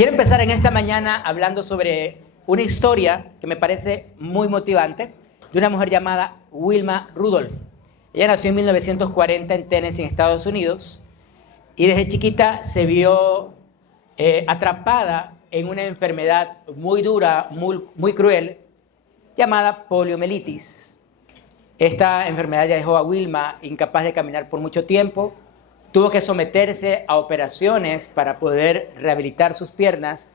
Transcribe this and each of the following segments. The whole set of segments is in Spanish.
Quiero empezar en esta mañana hablando sobre una historia que me parece muy motivante de una mujer llamada Wilma Rudolph. Ella nació en 1940 en Tennessee, en Estados Unidos, y desde chiquita se vio atrapada en una enfermedad muy dura, muy cruel, llamada poliomielitis. Esta enfermedad ya dejó a Wilma incapaz de caminar por mucho tiempo. Tuvo que someterse a operaciones para poder rehabilitar sus piernas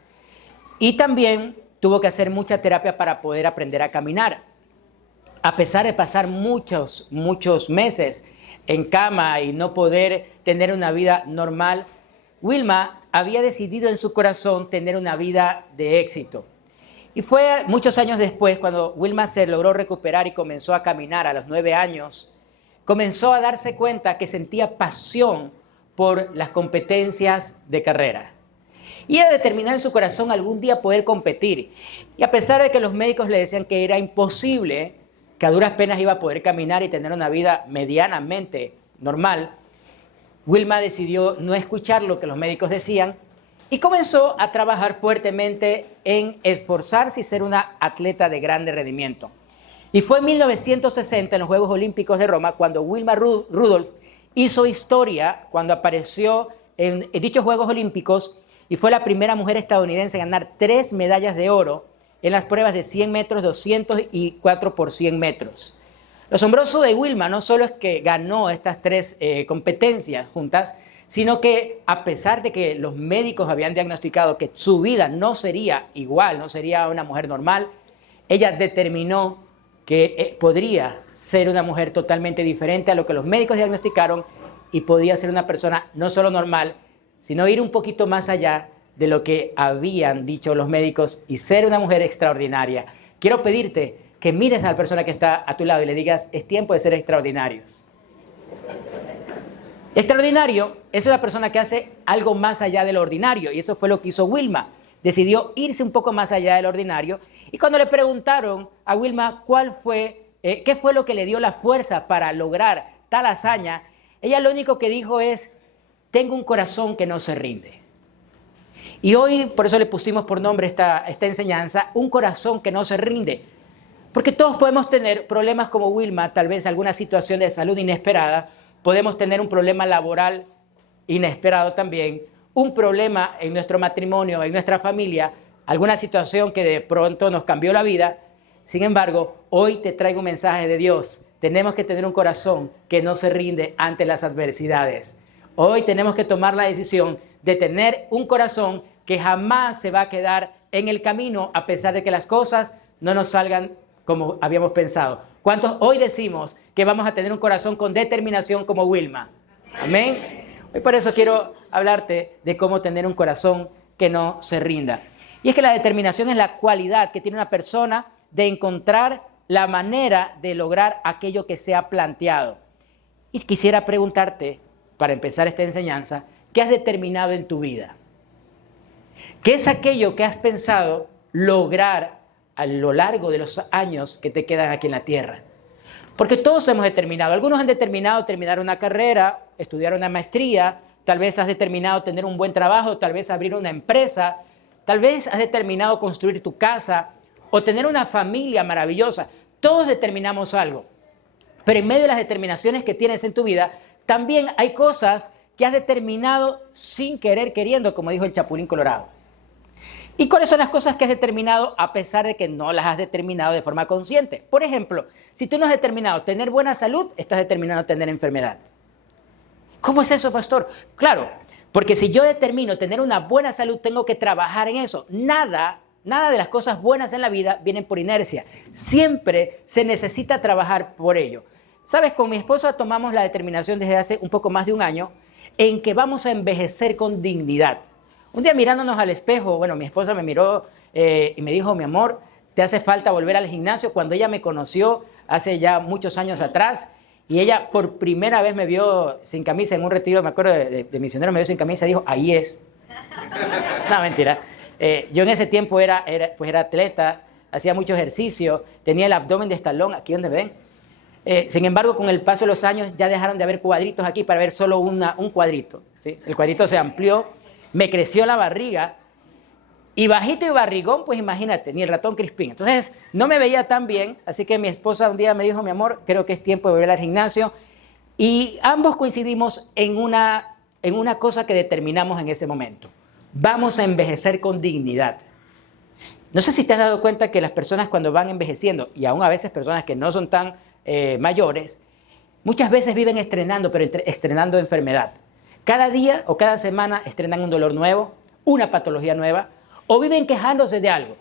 y también tuvo que hacer mucha terapia para poder aprender a caminar. A pesar de pasar muchos meses en cama y no poder tener una vida normal, Wilma había decidido en su corazón tener una vida de éxito. Y fue muchos años después cuando Wilma se logró recuperar y comenzó a caminar a los 9 años, comenzó a darse cuenta que sentía pasión por las competencias de carrera. Y ella determinó en su corazón algún día poder competir. Y a pesar de que los médicos le decían que era imposible, que a duras penas iba a poder caminar y tener una vida medianamente normal, Wilma decidió no escuchar lo que los médicos decían y comenzó a trabajar fuertemente en esforzarse y ser una atleta de grande rendimiento. Y fue en 1960, en los Juegos Olímpicos de Roma, cuando Wilma Rudolph hizo historia cuando apareció en dichos Juegos Olímpicos y fue la primera mujer estadounidense en ganar 3 medallas de oro en las pruebas de 100 metros, 200 y 4 por 100 metros. Lo asombroso de Wilma no solo es que ganó estas 3 competencias juntas, sino que a pesar de que los médicos habían diagnosticado que su vida no sería igual, no sería una mujer normal, ella determinó que podría ser una mujer totalmente diferente a lo que los médicos diagnosticaron y podía ser una persona no solo normal, sino ir un poquito más allá de lo que habían dicho los médicos y ser una mujer extraordinaria. Quiero pedirte que mires a la persona que está a tu lado y le digas, es tiempo de ser extraordinarios. Extraordinario es una persona que hace algo más allá de lo ordinario, y eso fue lo que hizo Wilma. Decidió irse un poco más allá del ordinario, y cuando le preguntaron a Wilma qué fue lo que le dio la fuerza para lograr tal hazaña, ella lo único que dijo es, tengo un corazón que no se rinde. Y hoy, por eso le pusimos por nombre esta enseñanza, un corazón que no se rinde. Porque todos podemos tener problemas como Wilma, tal vez alguna situación de salud inesperada, podemos tener un problema laboral inesperado también, un problema en nuestro matrimonio, en nuestra familia, alguna situación que de pronto nos cambió la vida. Sin embargo, hoy te traigo un mensaje de Dios. Tenemos que tener un corazón que no se rinde ante las adversidades. Hoy tenemos que tomar la decisión de tener un corazón que jamás se va a quedar en el camino a pesar de que las cosas no nos salgan como habíamos pensado. ¿Cuántos hoy decimos que vamos a tener un corazón con determinación como Wilma? Amén. Hoy por eso quiero hablarte de cómo tener un corazón que no se rinda. Y es que la determinación es la cualidad que tiene una persona de encontrar la manera de lograr aquello que se ha planteado. Y quisiera preguntarte, para empezar esta enseñanza, ¿qué has determinado en tu vida? ¿Qué es aquello que has pensado lograr a lo largo de los años que te quedan aquí en la tierra? Porque todos hemos determinado, algunos han determinado terminar una carrera, estudiar una maestría, tal vez has determinado tener un buen trabajo, tal vez abrir una empresa, tal vez has determinado construir tu casa o tener una familia maravillosa. Todos determinamos algo, pero en medio de las determinaciones que tienes en tu vida, también hay cosas que has determinado sin querer, queriendo, como dijo el Chapulín Colorado. ¿Y cuáles son las cosas que has determinado a pesar de que no las has determinado de forma consciente? Por ejemplo, si tú no has determinado tener buena salud, estás determinado tener enfermedad. ¿Cómo es eso, pastor? Claro, porque si yo determino tener una buena salud, tengo que trabajar en eso. Nada de las cosas buenas en la vida vienen por inercia. Siempre se necesita trabajar por ello. ¿Sabes? Con mi esposa tomamos la determinación desde hace un poco más de un año en que vamos a envejecer con dignidad. Un día mirándonos al espejo, mi esposa me miró y me dijo, mi amor, te hace falta volver al gimnasio. Cuando ella me conoció hace ya muchos años atrás y ella por primera vez me vio sin camisa en un retiro, me acuerdo de misioneros, me vio sin camisa y dijo, ahí es. No, mentira. Yo en ese tiempo era atleta, hacía mucho ejercicio, tenía el abdomen de Stallone, aquí donde ven. Sin embargo, con el paso de los años ya dejaron de haber cuadritos aquí para ver solo un cuadrito, ¿sí? El cuadrito se amplió, me creció la barriga Y bajito y barrigón, pues imagínate, ni el ratón Crispín. Entonces, no me veía tan bien, así que mi esposa un día me dijo, mi amor, creo que es tiempo de volver al gimnasio. Y ambos coincidimos en una cosa que determinamos en ese momento. Vamos a envejecer con dignidad. No sé si te has dado cuenta que las personas cuando van envejeciendo, y aún a veces personas que no son tan mayores, muchas veces viven estrenando, pero estrenando enfermedad. Cada día o cada semana estrenan un dolor nuevo, una patología nueva, o viven quejándose de algo.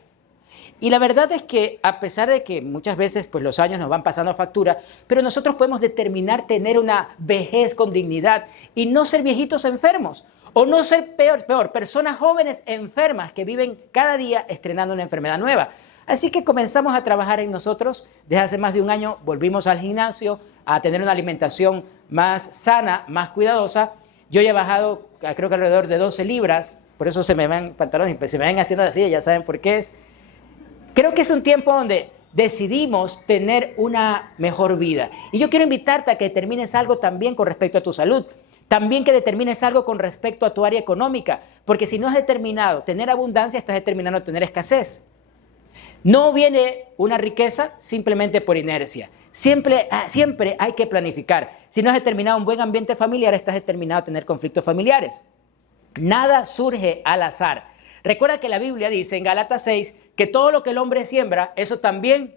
Y la verdad es que a pesar de que muchas veces pues, los años nos van pasando factura, pero nosotros podemos determinar tener una vejez con dignidad y no ser viejitos enfermos. O no ser peor, personas jóvenes enfermas que viven cada día estrenando una enfermedad nueva. Así que comenzamos a trabajar en nosotros. Desde hace más de un año volvimos al gimnasio a tener una alimentación más sana, más cuidadosa. Yo ya he bajado creo que alrededor de 12 libras, por eso se me ven pantalones, se me ven haciendo así, ya saben por qué es. Creo que es un tiempo donde decidimos tener una mejor vida. Y yo quiero invitarte a que determines algo también con respecto a tu salud. También que determines algo con respecto a tu área económica. Porque si no has determinado tener abundancia, estás determinando tener escasez. No viene una riqueza simplemente por inercia. Siempre hay que planificar. Si no has determinado un buen ambiente familiar, estás determinado a tener conflictos familiares. Nada surge al azar. Recuerda que la Biblia dice en Gálatas 6 que todo lo que el hombre siembra, eso también.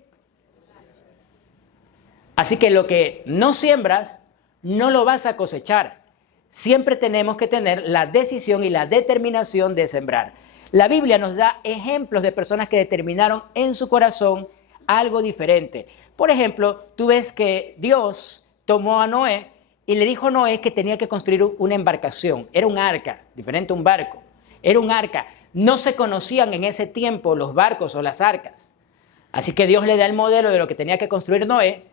Así que lo que no siembras, no lo vas a cosechar. Siempre tenemos que tener la decisión y la determinación de sembrar. La Biblia nos da ejemplos de personas que determinaron en su corazón algo diferente. Por ejemplo, tú ves que Dios tomó a Noé y le dijo a Noé que tenía que construir una embarcación. Era un arca, diferente a un barco. Era un arca. No se conocían en ese tiempo los barcos o las arcas. Así que Dios le da el modelo de lo que tenía que construir Noé.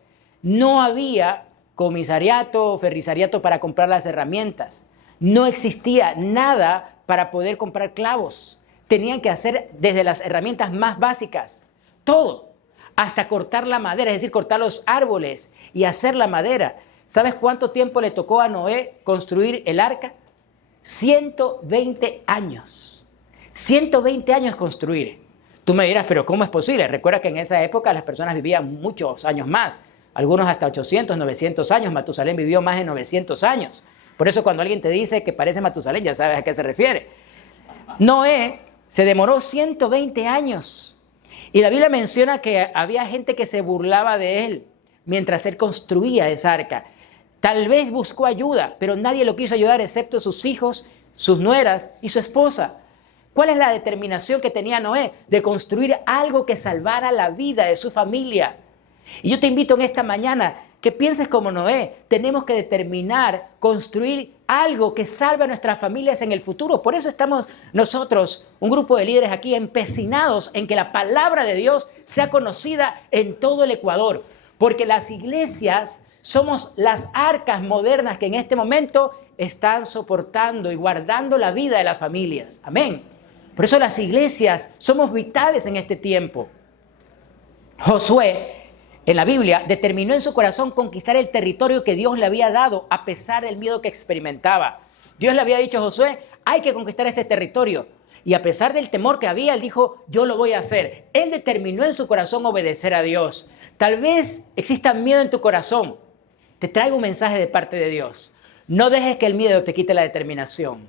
No había comisariato o ferrisariato para comprar las herramientas. No existía nada para poder comprar clavos. Tenían que hacer desde las herramientas más básicas, todo, hasta cortar la madera, es decir, cortar los árboles y hacer la madera. ¿Sabes cuánto tiempo le tocó a Noé construir el arca? 120 años. 120 años construir. Tú me dirás, pero ¿cómo es posible? Recuerda que en esa época las personas vivían muchos años más. Algunos hasta 800, 900 años. Matusalén vivió más de 900 años. Por eso cuando alguien te dice que parece Matusalén, ya sabes a qué se refiere. Noé se demoró 120 años. Y la Biblia menciona que había gente que se burlaba de él mientras él construía esa arca. Tal vez buscó ayuda, pero nadie lo quiso ayudar excepto sus hijos, sus nueras y su esposa. ¿Cuál es la determinación que tenía Noé? De construir algo que salvara la vida de su familia. Y yo te invito en esta mañana que pienses como Noé. Tenemos que determinar construir algo que salve a nuestras familias en el futuro. Por eso estamos nosotros, un grupo de líderes aquí, empecinados en que la palabra de Dios sea conocida en todo el Ecuador. Porque las iglesias somos las arcas modernas que en este momento están soportando y guardando la vida de las familias. Amén. Por eso las iglesias somos vitales en este tiempo. Josué, en la Biblia, determinó en su corazón conquistar el territorio que Dios le había dado a pesar del miedo que experimentaba. Dios le había dicho a Josué, hay que conquistar este territorio. Y a pesar del temor que había, él dijo, yo lo voy a hacer. Él determinó en su corazón obedecer a Dios. Tal vez exista miedo en tu corazón. Te traigo un mensaje de parte de Dios. No dejes que el miedo te quite la determinación.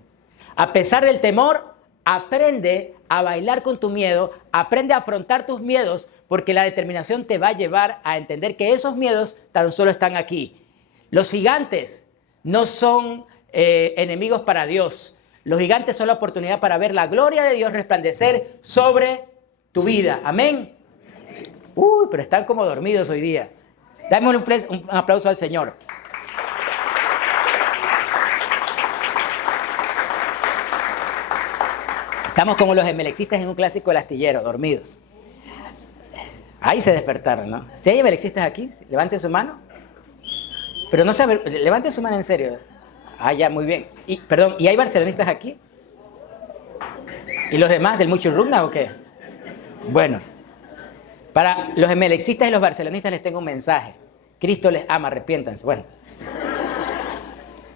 A pesar del temor, aprende a bailar con tu miedo, aprende a afrontar tus miedos, porque la determinación te va a llevar a entender que esos miedos tan solo están aquí. Los gigantes no son enemigos para Dios. Los gigantes son la oportunidad para ver la gloria de Dios resplandecer sobre tu vida. Amén. Uy, pero están como dormidos hoy día. Dame un aplauso al Señor. Estamos como los emelexistas en un clásico del astillero, dormidos. Ahí se despertaron, ¿no? Si hay emelexistas aquí, levanten su mano. Pero no se levanten su mano en serio. Ah, ya, muy bien. ¿Y hay barcelonistas aquí? ¿Y los demás del Muchurrumna o qué? Bueno, para los emelexistas y los barcelonistas les tengo un mensaje. Cristo les ama, arrepiéntanse. Bueno.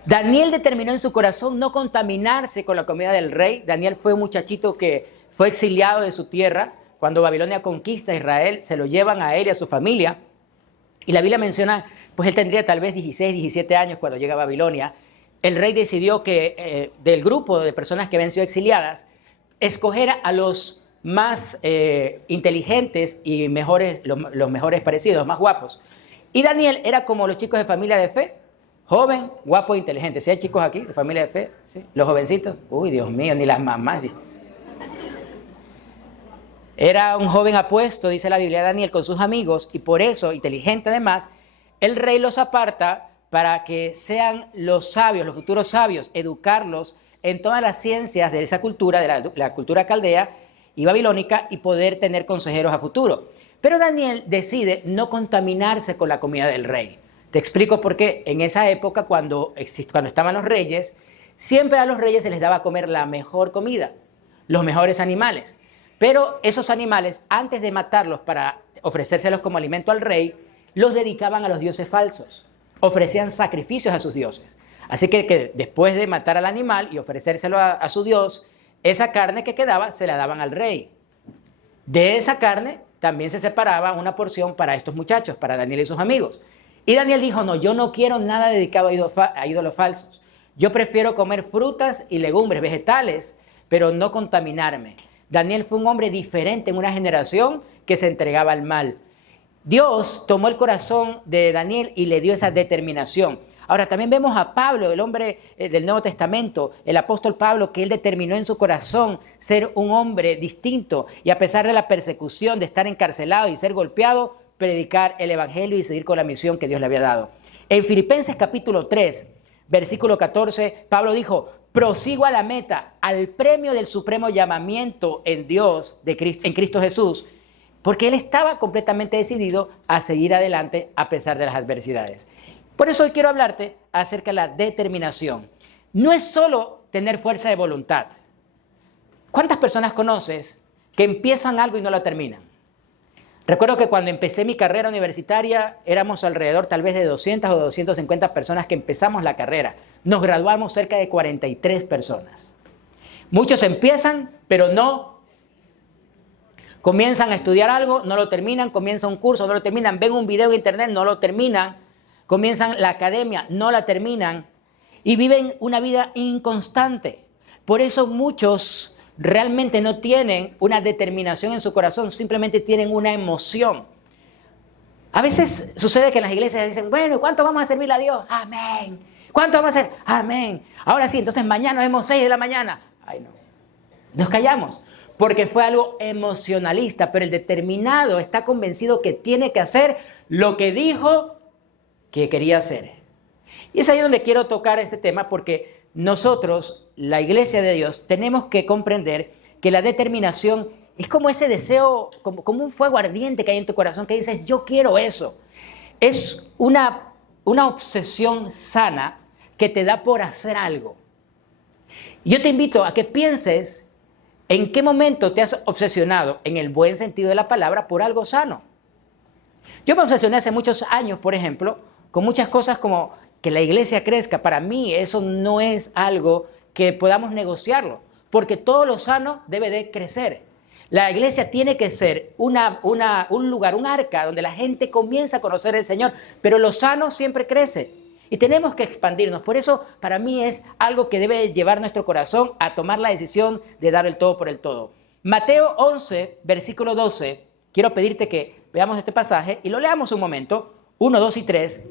Daniel determinó en su corazón no contaminarse con la comida del rey. Daniel fue un muchachito que fue exiliado de su tierra. Cuando Babilonia conquista a Israel, se lo llevan a él y a su familia. Y la Biblia menciona, pues él tendría tal vez 16, 17 años cuando llega a Babilonia. El rey decidió que del grupo de personas que habían sido exiliadas, escoger a los más inteligentes y mejores, los mejores parecidos, más guapos. Y Daniel era como los chicos de familia de fe, joven, guapo e inteligente. ¿Sí hay chicos aquí de familia de fe? ¿Sí? Los jovencitos. Uy, Dios mío, ni las mamás. Era un joven apuesto, dice la Biblia, Daniel, con sus amigos, y por eso, inteligente además, el rey los aparta para que sean los sabios, los futuros sabios, educarlos en todas las ciencias de esa cultura, de la cultura caldea y babilónica, y poder tener consejeros a futuro. Pero Daniel decide no contaminarse con la comida del rey. Te explico por qué. En esa época, cuando estaban los reyes, siempre a los reyes se les daba a comer la mejor comida, los mejores animales. Pero esos animales, antes de matarlos para ofrecérselos como alimento al rey, los dedicaban a los dioses falsos. Ofrecían sacrificios a sus dioses. Así que después de matar al animal y ofrecérselo a su dios, esa carne que quedaba se la daban al rey. De esa carne también se separaba una porción para estos muchachos, para Daniel y sus amigos. Y Daniel dijo, no, yo no quiero nada dedicado a ídolos falsos. Yo prefiero comer frutas y legumbres, vegetales, pero no contaminarme. Daniel fue un hombre diferente en una generación que se entregaba al mal. Dios tomó el corazón de Daniel y le dio esa determinación. Ahora también vemos a Pablo, el hombre del Nuevo Testamento, el apóstol Pablo, que él determinó en su corazón ser un hombre distinto y a pesar de la persecución, de estar encarcelado y ser golpeado, predicar el evangelio y seguir con la misión que Dios le había dado. En Filipenses capítulo 3, versículo 14, Pablo dijo, prosigo a la meta, al premio del supremo llamamiento en Dios, en Cristo Jesús, porque él estaba completamente decidido a seguir adelante a pesar de las adversidades. Por eso hoy quiero hablarte acerca de la determinación. No es solo tener fuerza de voluntad. ¿Cuántas personas conoces que empiezan algo y no lo terminan? Recuerdo que cuando empecé mi carrera universitaria éramos alrededor tal vez de 200 o 250 personas que empezamos la carrera. Nos graduamos cerca de 43 personas. Muchos empiezan, pero no. Comienzan a estudiar algo, no lo terminan, comienzan un curso, no lo terminan, ven un video en internet, no lo terminan, comienzan la academia, no la terminan y viven una vida inconstante. Por eso muchos realmente no tienen una determinación en su corazón, simplemente tienen una emoción. A veces sucede que en las iglesias dicen, bueno, ¿cuánto vamos a servirle a Dios? Amén. ¿Cuánto vamos a hacer? Amén. Ahora sí, entonces mañana vemos 6 de la mañana. Ay, no. Nos callamos porque fue algo emocionalista, pero el determinado está convencido que tiene que hacer lo que dijo que quería hacer. Y es ahí donde quiero tocar este tema porque nosotros, la iglesia de Dios, tenemos que comprender que la determinación es como ese deseo, como un fuego ardiente que hay en tu corazón que dices, yo quiero eso. Es una obsesión sana que te da por hacer algo. Yo te invito a que pienses en qué momento te has obsesionado, en el buen sentido de la palabra, por algo sano. Yo me obsesioné hace muchos años, por ejemplo, con muchas cosas como que la iglesia crezca. Para mí eso no es algo que podamos negociarlo, porque todo lo sano debe de crecer. La iglesia tiene que ser un lugar, un arca donde la gente comienza a conocer al Señor, pero lo sano siempre crece y tenemos que expandirnos. Por eso para mí es algo que debe llevar nuestro corazón a tomar la decisión de dar el todo por el todo. Mateo 11, versículo 12, quiero pedirte que veamos este pasaje y lo leamos un momento, 1, 2 y 3.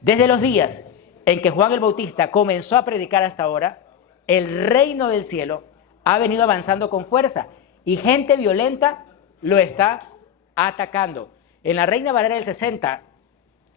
Desde los días en que Juan el Bautista comenzó a predicar hasta ahora, el reino del cielo ha venido avanzando con fuerza y gente violenta lo está atacando. En la Reina Valera del 60,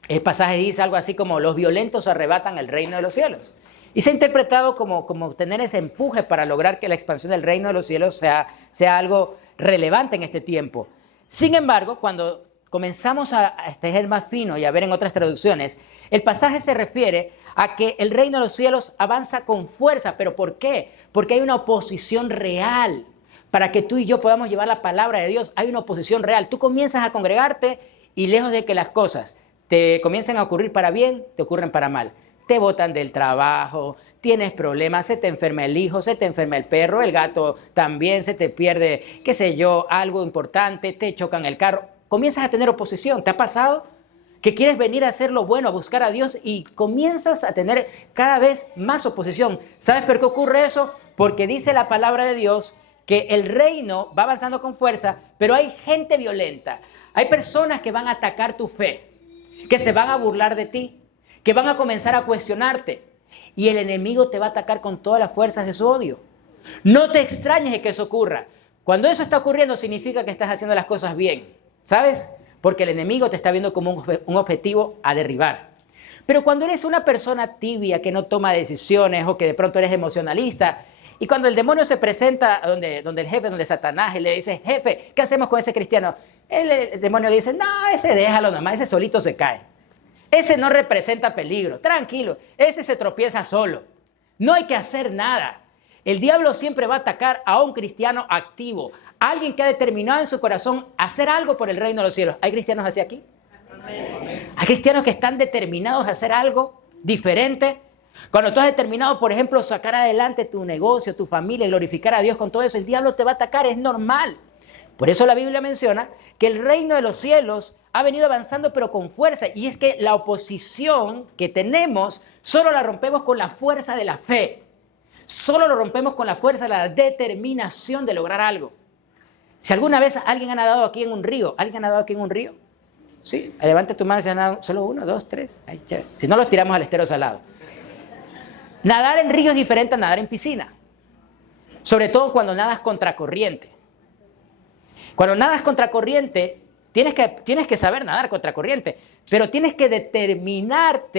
el pasaje dice algo así como los violentos arrebatan el reino de los cielos. Y se ha interpretado como tener ese empuje para lograr que la expansión del reino de los cielos sea algo relevante en este tiempo. Sin embargo, cuando comenzamos a tejer más fino y a ver en otras traducciones, el pasaje se refiere a que el reino de los cielos avanza con fuerza. ¿Pero por qué? Porque hay una oposición real. Para que tú y yo podamos llevar la palabra de Dios, hay una oposición real. Tú comienzas a congregarte y lejos de que las cosas te comiencen a ocurrir para bien, te ocurren para mal. te botan del trabajo, tienes problemas, se te enferma el hijo, se te enferma el perro, el gato también, se te pierde, qué sé yo, algo importante, te chocan el carro. Comienzas a tener oposición. ¿Te ha pasado? Que quieres venir a hacer lo bueno, a buscar a Dios y comienzas a tener cada vez más oposición. ¿Sabes por qué ocurre eso? Porque dice la palabra de Dios que el reino va avanzando con fuerza, pero hay gente violenta. Hay personas que van a atacar tu fe, que se van a burlar de ti, que van a comenzar a cuestionarte. Y el enemigo te va a atacar con todas las fuerzas de su odio. No te extrañes de que eso ocurra. Cuando eso está ocurriendo significa que estás haciendo las cosas bien. ¿Sabes? Porque el enemigo te está viendo como un objetivo a derribar. Pero cuando eres una persona tibia que no toma decisiones o que de pronto eres emocionalista, y cuando el demonio se presenta donde el jefe, donde Satanás, y le dice, jefe, ¿qué hacemos con ese cristiano? El demonio dice, no, ese déjalo nomás, ese solito se cae. Ese no representa peligro, tranquilo, ese se tropieza solo. No hay que hacer nada. El diablo siempre va a atacar a un cristiano activo, a alguien que ha determinado en su corazón hacer algo por el reino de los cielos. ¿Hay cristianos así aquí? Amén. Hay cristianos que están determinados a hacer algo diferente. Cuando tú has determinado, por ejemplo, sacar adelante tu negocio, tu familia, glorificar a Dios con todo eso, el diablo te va a atacar, es normal. Por eso la Biblia menciona que el reino de los cielos ha venido avanzando pero con fuerza. Y es que la oposición que tenemos solo la rompemos con la fuerza de la fe. Solo lo rompemos con la fuerza de la determinación de lograr algo. Si alguna vez alguien ha nadado aquí en un río, ¿alguien ha nadado aquí en un río? Sí, levante tu mano si ha nadado solo 1, 2, 3. Ay, si no, los tiramos al estero salado. Nadar en río es diferente a nadar en piscina. Sobre todo cuando nadas contracorriente. Cuando nadas contracorriente, tienes que saber nadar contracorriente, pero tienes que determinar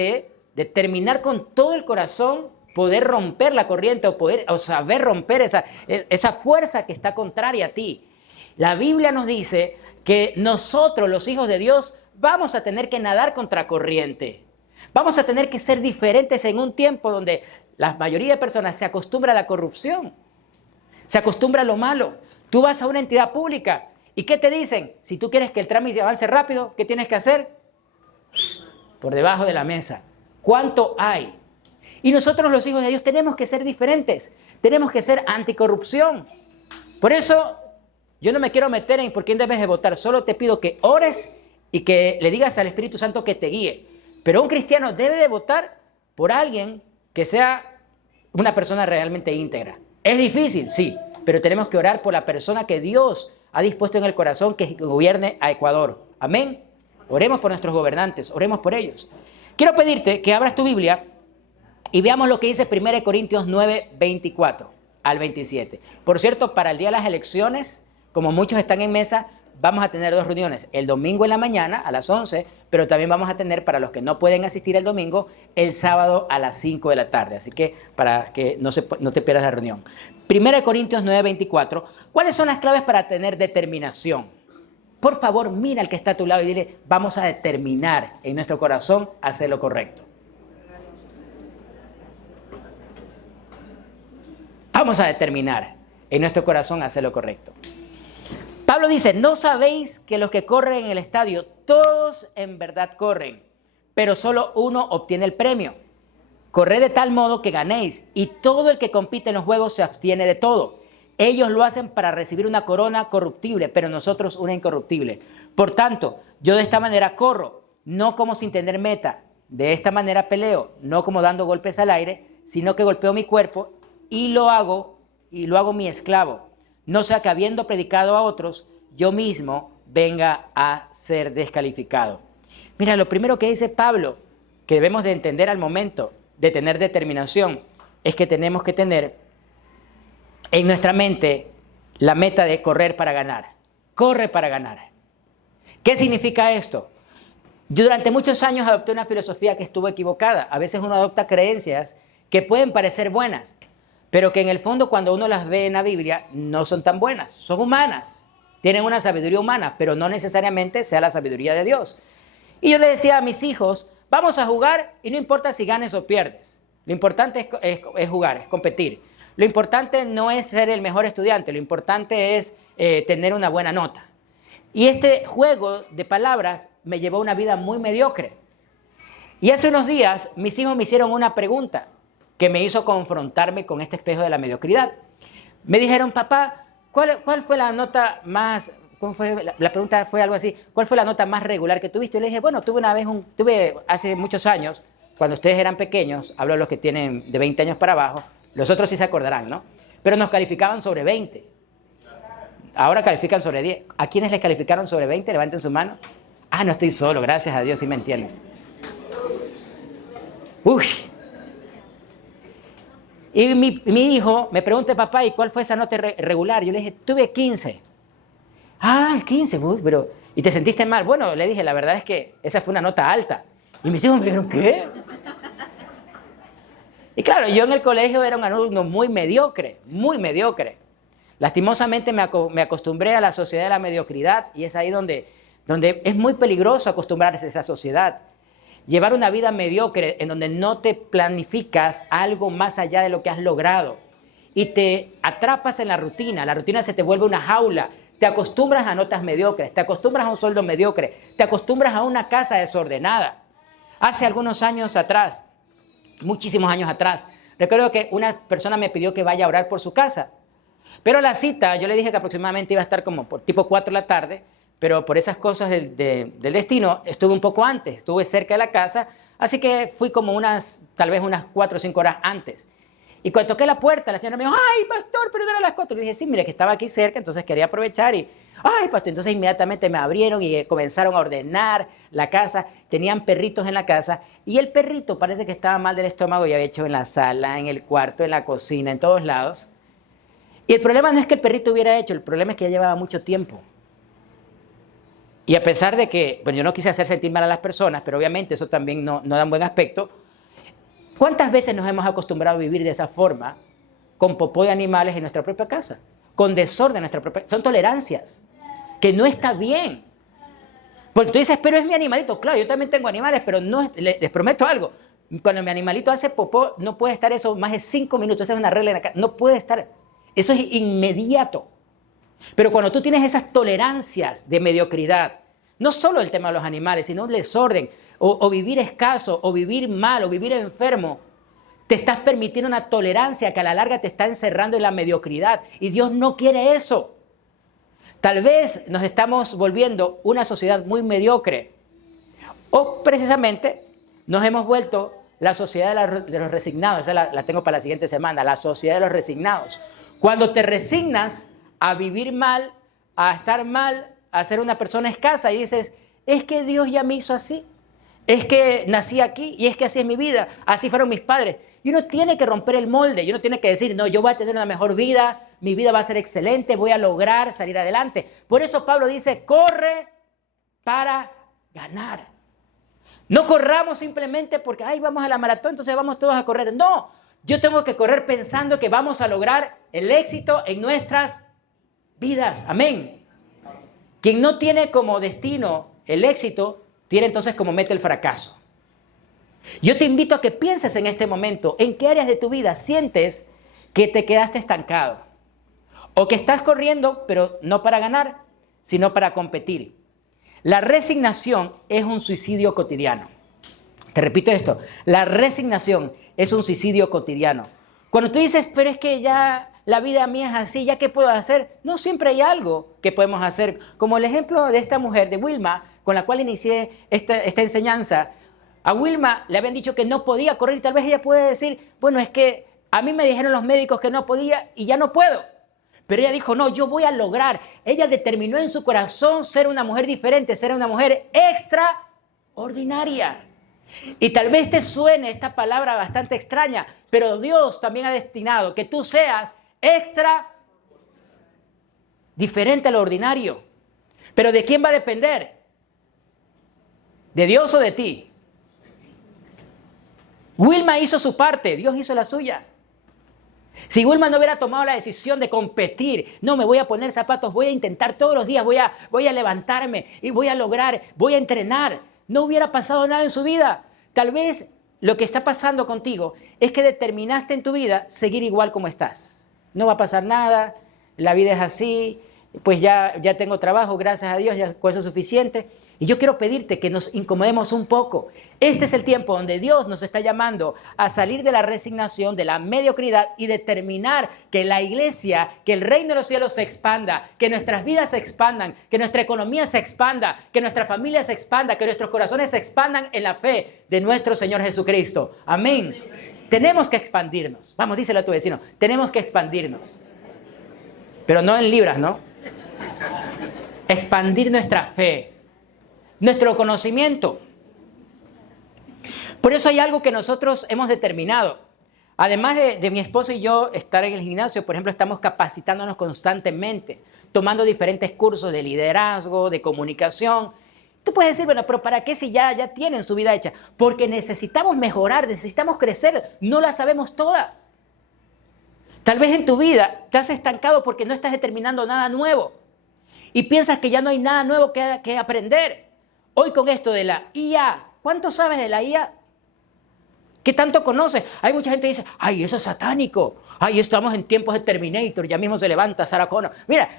con todo el corazón poder romper la corriente o saber romper esa fuerza que está contraria a ti. La Biblia nos dice que nosotros, los hijos de Dios, vamos a tener que nadar contracorriente. Vamos a tener que ser diferentes en un tiempo donde la mayoría de personas se acostumbra a la corrupción, se acostumbra a lo malo. Tú vas a una entidad pública y ¿qué te dicen? Si tú quieres que el trámite avance rápido, ¿qué tienes que hacer? Por debajo de la mesa. ¿Cuánto hay? Y nosotros los hijos de Dios tenemos que ser diferentes, tenemos que ser anticorrupción. Por eso yo no me quiero meter en por quién debes de votar, solo te pido que ores y que le digas al Espíritu Santo que te guíe. Pero un cristiano debe de votar por alguien que sea una persona realmente íntegra. ¿Es difícil? Sí, pero tenemos que orar por la persona que Dios ha dispuesto en el corazón que gobierne a Ecuador. Amén. Oremos por nuestros gobernantes, oremos por ellos. Quiero pedirte que abras tu Biblia y veamos lo que dice 1 Corintios 9, 24 al 27. Por cierto, para el día de las elecciones, como muchos están en mesa, vamos a tener 2 reuniones, el domingo en la mañana a las 11, pero también vamos a tener, para los que no pueden asistir el domingo, el sábado a las 5 de la tarde. Así que para que no te pierdas la reunión. 1 Corintios 9, 24. ¿Cuáles son las claves para tener determinación? Por favor, mira al que está a tu lado y dile, vamos a determinar en nuestro corazón hacer lo correcto. Vamos a determinar en nuestro corazón hacer lo correcto. Pablo dice, ¿no sabéis que los que corren en el estadio, todos en verdad corren, pero solo uno obtiene el premio? Corred de tal modo que ganéis, y todo el que compite en los juegos se abstiene de todo. Ellos lo hacen para recibir una corona corruptible, pero nosotros una incorruptible. Por tanto, yo de esta manera corro, no como sin tener meta. De esta manera peleo, no como dando golpes al aire, sino que golpeo mi cuerpo y lo hago mi esclavo. No sea que habiendo predicado a otros, yo mismo venga a ser descalificado. Mira, lo primero que dice Pablo, que debemos de entender al momento de tener determinación, es que tenemos que tener en nuestra mente la meta de correr para ganar. Corre para ganar. ¿Qué significa esto? Yo durante muchos años adopté una filosofía que estuvo equivocada. A veces uno adopta creencias que pueden parecer buenas, pero que en el fondo cuando uno las ve en la Biblia no son tan buenas, son humanas, tienen una sabiduría humana, pero no necesariamente sea la sabiduría de Dios. Y yo le decía a mis hijos, vamos a jugar y no importa si ganes o pierdes, lo importante es jugar, es competir. Lo importante no es ser el mejor estudiante, lo importante es tener una buena nota. Y este juego de palabras me llevó a una vida muy mediocre. Y hace unos días mis hijos me hicieron una pregunta que me hizo confrontarme con este espejo de la mediocridad. Me dijeron, papá, ¿cuál fue la nota más... ¿Cómo fue? La pregunta fue algo así, ¿cuál fue la nota más regular que tuviste? Yo le dije, bueno, tuve hace muchos años, cuando ustedes eran pequeños, hablo de los que tienen de 20 años para abajo, los otros sí se acordarán, ¿no? Pero nos calificaban sobre 20. Ahora califican sobre 10. ¿A quiénes les calificaron sobre 20? Levanten su mano. Ah, no estoy solo, gracias a Dios, sí me entienden. Uy. Y mi hijo me pregunta, papá, ¿y cuál fue esa nota regular? Yo le dije, tuve 15. Ah, 15, uy, pero... ¿Y te sentiste mal? Bueno, le dije, la verdad es que esa fue una nota alta. Y mis hijos me dijeron, ¿qué? Y claro, yo en el colegio era un alumno muy mediocre, muy mediocre. Lastimosamente me acostumbré a la sociedad de la mediocridad y es ahí donde es muy peligroso acostumbrarse a esa sociedad. Llevar una vida mediocre en donde no te planificas algo más allá de lo que has logrado y te atrapas en la rutina se te vuelve una jaula, te acostumbras a notas mediocres, te acostumbras a un sueldo mediocre, te acostumbras a una casa desordenada. Hace algunos años atrás, muchísimos años atrás, recuerdo que una persona me pidió que vaya a orar por su casa. Pero la cita, yo le dije que aproximadamente iba a estar como por tipo 4 de la tarde, pero por esas cosas del destino estuve un poco antes, estuve cerca de la casa, así que fui como tal vez unas 4 o 5 horas antes. Y cuando toqué la puerta, la señora me dijo, ¡ay, pastor, pero no eran las 4! Le dije, sí, mire, que estaba aquí cerca, entonces quería aprovechar y, ¡ay, pastor! Entonces inmediatamente me abrieron y comenzaron a ordenar la casa. Tenían perritos en la casa y el perrito parece que estaba mal del estómago y había hecho en la sala, en el cuarto, en la cocina, en todos lados. Y el problema no es que el perrito hubiera hecho, el problema es que ya llevaba mucho tiempo. Y a pesar de que, bueno, yo no quise hacer sentir mal a las personas, pero obviamente eso también no da un buen aspecto. ¿Cuántas veces nos hemos acostumbrado a vivir de esa forma, con popó de animales en nuestra propia casa? Con desorden en nuestra propia casa. Son tolerancias, que no está bien. Porque tú dices, pero es mi animalito. Claro, yo también tengo animales, pero no, les prometo algo. Cuando mi animalito hace popó, no puede estar eso más de 5 minutos. Esa es una regla en la casa. No puede estar. Eso es inmediato. Pero cuando tú tienes esas tolerancias de mediocridad, no solo el tema de los animales, sino el desorden, o vivir escaso, o vivir mal, o vivir enfermo, te estás permitiendo una tolerancia que a la larga te está encerrando en la mediocridad. Y Dios no quiere eso. Tal vez nos estamos volviendo una sociedad muy mediocre. O precisamente nos hemos vuelto la sociedad de los resignados. Esa la tengo para la siguiente semana, la sociedad de los resignados. Cuando te resignas a vivir mal, a estar mal, a ser una persona escasa y dices, es que Dios ya me hizo así, es que nací aquí y es que así es mi vida, así fueron mis padres. Y uno tiene que romper el molde, y uno tiene que decir, no, yo voy a tener una mejor vida, mi vida va a ser excelente, voy a lograr salir adelante. Por eso Pablo dice, corre para ganar. No corramos simplemente porque, ay, vamos a la maratón, entonces vamos todos a correr. No, yo tengo que correr pensando que vamos a lograr el éxito en nuestras vidas. Amén. Quien no tiene como destino el éxito, tiene entonces como meta el fracaso. Yo te invito a que pienses en este momento, en qué áreas de tu vida sientes que te quedaste estancado. O que estás corriendo, pero no para ganar, sino para competir. La resignación es un suicidio cotidiano. Te repito esto, la resignación es un suicidio cotidiano. Cuando tú dices, pero es que ya la vida mía es así, ¿ya qué puedo hacer? No, siempre hay algo que podemos hacer. Como el ejemplo de esta mujer, de Wilma, con la cual inicié esta enseñanza. A Wilma le habían dicho que no podía correr y tal vez ella puede decir, bueno, es que a mí me dijeron los médicos que no podía y ya no puedo. Pero ella dijo, no, yo voy a lograr. Ella determinó en su corazón ser una mujer diferente, ser una mujer extraordinaria. Y tal vez te suene esta palabra bastante extraña, pero Dios también ha destinado que tú seas diferente a lo ordinario. ¿Pero de quién va a depender? ¿De Dios o de ti? Wilma hizo su parte, Dios hizo la suya. Si Wilma no hubiera tomado la decisión de competir, no, me voy a poner zapatos, voy a intentar todos los días, voy a levantarme y voy a lograr, voy a entrenar, no hubiera pasado nada en su vida. Tal vez lo que está pasando contigo es que determinaste en tu vida seguir igual como estás. No va a pasar nada, la vida es así, pues ya tengo trabajo, gracias a Dios, ya con eso es suficiente. Y yo quiero pedirte que nos incomodemos un poco. Este es el tiempo donde Dios nos está llamando a salir de la resignación, de la mediocridad y determinar que la iglesia, que el reino de los cielos se expanda, que nuestras vidas se expandan, que nuestra economía se expanda, que nuestra familia se expanda, que nuestros corazones se expandan en la fe de nuestro Señor Jesucristo. Amén. Tenemos que expandirnos. Vamos, díselo a tu vecino. Tenemos que expandirnos. Pero no en libras, ¿no? Expandir nuestra fe, nuestro conocimiento. Por eso hay algo que nosotros hemos determinado. Además de mi esposo y yo estar en el gimnasio, por ejemplo, estamos capacitándonos constantemente, tomando diferentes cursos de liderazgo, de comunicación. Tú puedes decir, bueno, pero ¿para qué si ya tienen su vida hecha? Porque necesitamos mejorar, necesitamos crecer, no la sabemos toda. Tal vez en tu vida te has estancado porque no estás determinando nada nuevo y piensas que ya no hay nada nuevo que aprender. Hoy con esto de la IA, ¿cuánto sabes de la IA? ¿Qué tanto conoces? Hay mucha gente que dice, ay, eso es satánico. Ay, estamos en tiempos de Terminator, ya mismo se levanta Sarah Connor. Mira,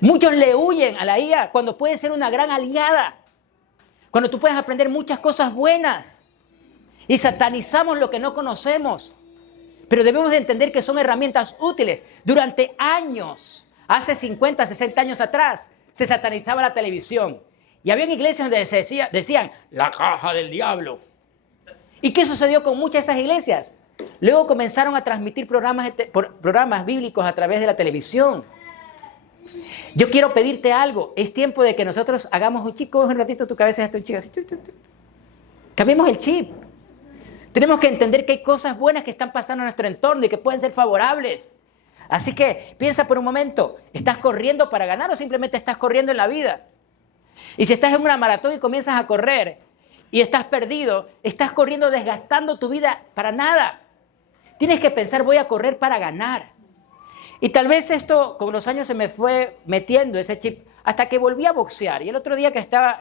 muchos le huyen a la IA cuando puede ser una gran aliada. Cuando tú puedes aprender muchas cosas buenas. Y satanizamos lo que no conocemos. Pero debemos de entender que son herramientas útiles. Durante años, hace 50, 60 años atrás, se satanizaba la televisión. Y había iglesias donde decían, la caja del diablo. ¿Y qué sucedió con muchas de esas iglesias? Luego comenzaron a transmitir programas bíblicos a través de la televisión. Yo quiero pedirte algo. Es tiempo de que nosotros hagamos un chip. Coge un ratito tu cabeza, hazte un chip así. Cambiemos el chip. Tenemos que entender que hay cosas buenas que están pasando en nuestro entorno y que pueden ser favorables. Así que piensa por un momento, ¿estás corriendo para ganar o simplemente estás corriendo en la vida? Y si estás en una maratón y comienzas a correr y estás perdido, estás corriendo desgastando tu vida para nada. Tienes que pensar, voy a correr para ganar. Y tal vez esto con los años se me fue metiendo ese chip hasta que volví a boxear. Y el otro día que estaba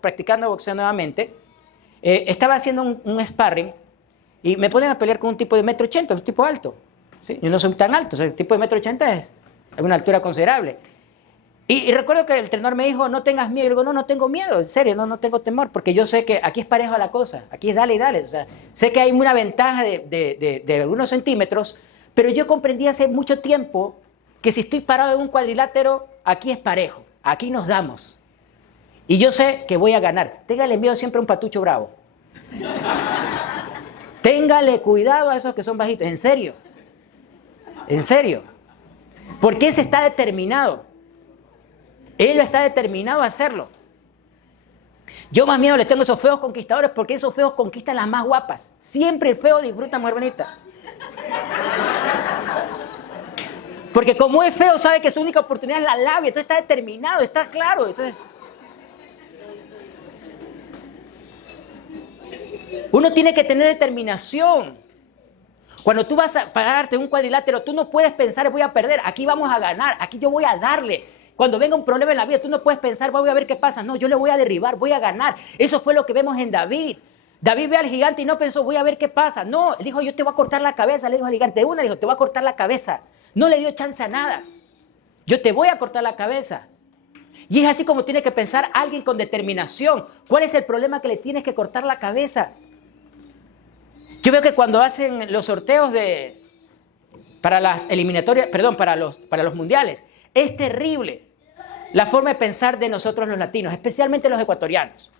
practicando boxeo nuevamente, estaba haciendo un sparring y me ponen a pelear con un tipo de 1,80 m, un tipo alto. ¿Sí? Yo no soy tan alto, el tipo de 1,80 m es una altura considerable. Y recuerdo que el entrenador me dijo, no tengas miedo. Y yo digo, no tengo miedo, en serio, no tengo temor, porque yo sé que aquí es pareja la cosa, aquí es dale y dale. O sea, sé que hay una ventaja de algunos centímetros, pero yo comprendí hace mucho tiempo que si estoy parado en un cuadrilátero, aquí es parejo, aquí nos damos. Y yo sé que voy a ganar. Téngale miedo siempre a un patucho bravo. Téngale cuidado a esos que son bajitos, en serio. En serio. Porque ese está determinado. Él está determinado a hacerlo. Yo más miedo le tengo a esos feos conquistadores porque esos feos conquistan las más guapas. Siempre el feo disfruta mujer bonita. Porque como es feo, sabe que su única oportunidad es la labia. Entonces está determinado, está claro. Entonces, uno tiene que tener determinación. Cuando tú vas a pararte en un cuadrilátero, tú no puedes pensar, voy a perder. Aquí vamos a ganar, aquí yo voy a darle. Cuando venga un problema en la vida, tú no puedes pensar, voy a ver qué pasa. No, yo le voy a derribar, voy a ganar. Eso fue lo que vemos en David. David ve al gigante y no pensó, voy a ver qué pasa. No, él dijo, yo te voy a cortar la cabeza. Le dijo al gigante, le dijo, te voy a cortar la cabeza. No le dio chance a nada. Yo te voy a cortar la cabeza. Y es así como tiene que pensar alguien con determinación. ¿Cuál es el problema que le tienes que cortar la cabeza? Yo veo que cuando hacen los sorteos para las eliminatorias, para los mundiales, es terrible la forma de pensar de nosotros los latinos, especialmente los ecuatorianos.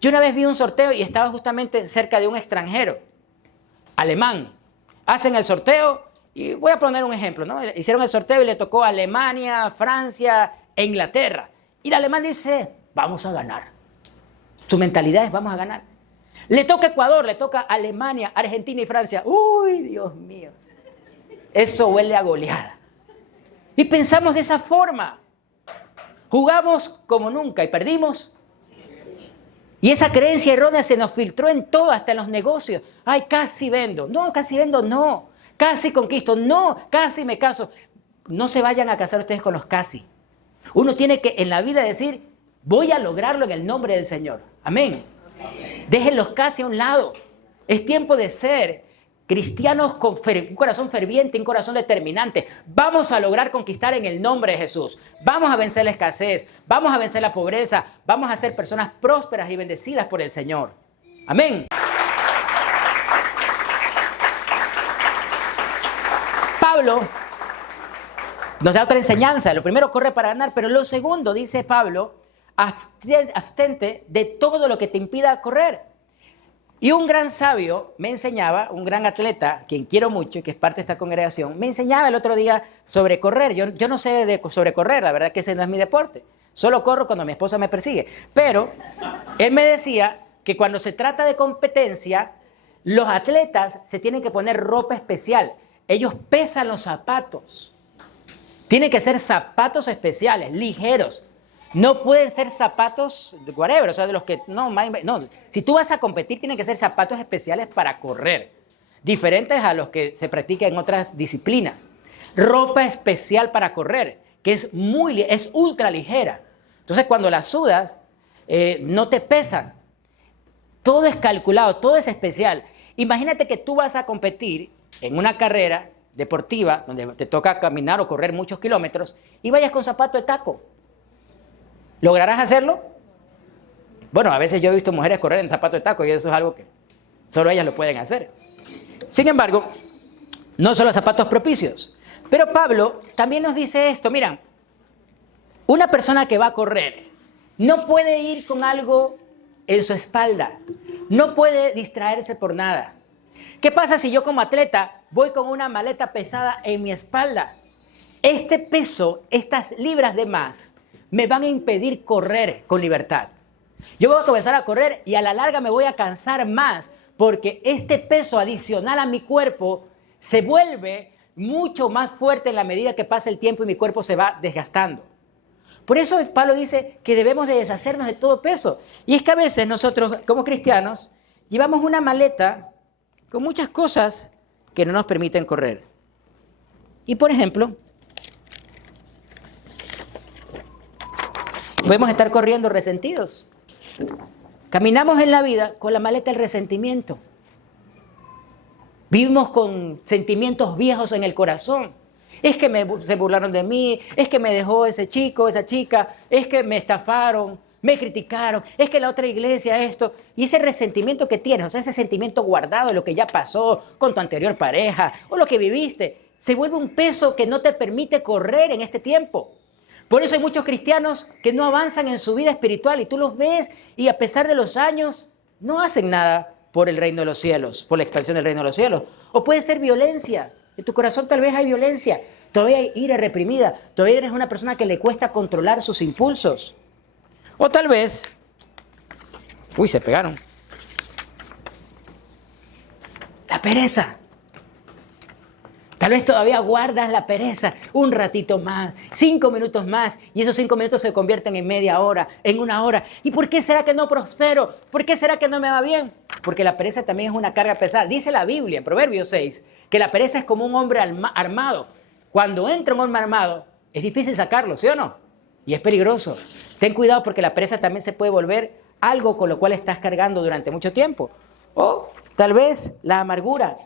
Yo una vez vi un sorteo y estaba justamente cerca de un extranjero, alemán. Hacen el sorteo y voy a poner un ejemplo, ¿no? Hicieron el sorteo y le tocó a Alemania, Francia e Inglaterra. Y el alemán dice, vamos a ganar. Su mentalidad es, vamos a ganar. Le toca Ecuador, le toca Alemania, Argentina y Francia. ¡Uy, Dios mío! Eso huele a goleada. Y pensamos de esa forma. Jugamos como nunca y perdimos. Y esa creencia errónea se nos filtró en todo, hasta en los negocios. Ay, casi vendo. No, casi vendo, no. Casi conquisto, no. Casi me caso. No se vayan a casar ustedes con los casi. Uno tiene que en la vida decir, voy a lograrlo en el nombre del Señor. Amén. Déjenlos casi a un lado. Es tiempo de ser cristianos con un corazón ferviente, un corazón determinante. Vamos a lograr conquistar en el nombre de Jesús. Vamos a vencer la escasez, vamos a vencer la pobreza, vamos a ser personas prósperas y bendecidas por el Señor. Amén. Pablo nos da otra enseñanza. Lo primero, corre para ganar, pero lo segundo, dice Pablo, abstente de todo lo que te impida correr. Y un gran sabio me enseñaba, un gran atleta, quien quiero mucho y que es parte de esta congregación, me enseñaba el otro día sobre correr. Yo no sé sobre correr, la verdad que ese no es mi deporte. Solo corro cuando mi esposa me persigue. Pero él me decía que cuando se trata de competencia, los atletas se tienen que poner ropa especial. Ellos pesan los zapatos. Tienen que ser zapatos especiales, ligeros. No pueden ser zapatos de whatever, o sea, de los que... No, si tú vas a competir, tienen que ser zapatos especiales para correr, diferentes a los que se practican en otras disciplinas. Ropa especial para correr, que es ultra ligera. Entonces, cuando la sudas, no te pesan. Todo es calculado, todo es especial. Imagínate que tú vas a competir en una carrera deportiva, donde te toca caminar o correr muchos kilómetros, y vayas con zapato de taco. ¿Lograrás hacerlo? Bueno, a veces yo he visto mujeres correr en zapatos de taco y eso es algo que solo ellas lo pueden hacer. Sin embargo, no son los zapatos propicios. Pero Pablo también nos dice esto, miren, una persona que va a correr no puede ir con algo en su espalda, no puede distraerse por nada. ¿Qué pasa si yo como atleta voy con una maleta pesada en mi espalda? Este peso, estas libras de más, me van a impedir correr con libertad. Yo voy a comenzar a correr y a la larga me voy a cansar más porque este peso adicional a mi cuerpo se vuelve mucho más fuerte en la medida que pasa el tiempo y mi cuerpo se va desgastando. Por eso Pablo dice que debemos de deshacernos de todo peso. Y es que a veces nosotros como cristianos llevamos una maleta con muchas cosas que no nos permiten correr. Y por ejemplo, podemos estar corriendo resentidos. Caminamos en la vida con la maleta del resentimiento. Vivimos con sentimientos viejos en el corazón. Es que se burlaron de mí, es que me dejó ese chico, esa chica, es que me estafaron, me criticaron, es que la otra iglesia esto. Y ese resentimiento que tienes, o sea, ese sentimiento guardado de lo que ya pasó con tu anterior pareja o lo que viviste, se vuelve un peso que no te permite correr en este tiempo. Por eso hay muchos cristianos que no avanzan en su vida espiritual y tú los ves y a pesar de los años no hacen nada por el reino de los cielos, por la expansión del reino de los cielos. O puede ser violencia. En tu corazón tal vez hay violencia, todavía hay ira reprimida, todavía eres una persona que le cuesta controlar sus impulsos. O tal vez, se pegaron. La pereza. Tal vez todavía guardas la pereza un ratito más, 5 minutos más, y esos 5 minutos se convierten en media hora, en 1 hora. ¿Y por qué será que no prospero? ¿Por qué será que no me va bien? Porque la pereza también es una carga pesada. Dice la Biblia en Proverbios 6 que la pereza es como un hombre armado. Cuando entra un hombre armado, es difícil sacarlo, ¿sí o no? Y es peligroso. Ten cuidado porque la pereza también se puede volver algo con lo cual estás cargando durante mucho tiempo. O tal vez la amargura.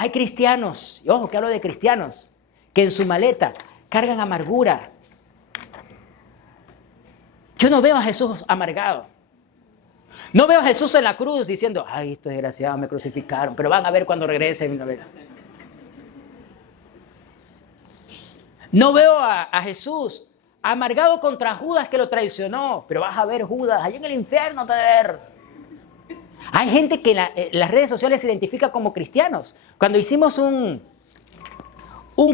Hay cristianos, y ojo que hablo de cristianos, que en su maleta cargan amargura. Yo no veo a Jesús amargado. No veo a Jesús en la cruz diciendo, ay, estos desgraciados me crucificaron, pero van a ver cuando regresen. No veo a Jesús amargado contra Judas que lo traicionó, pero vas a ver Judas, allá en el infierno te ver. Hay gente que en las redes sociales se identifica como cristianos. Cuando hicimos un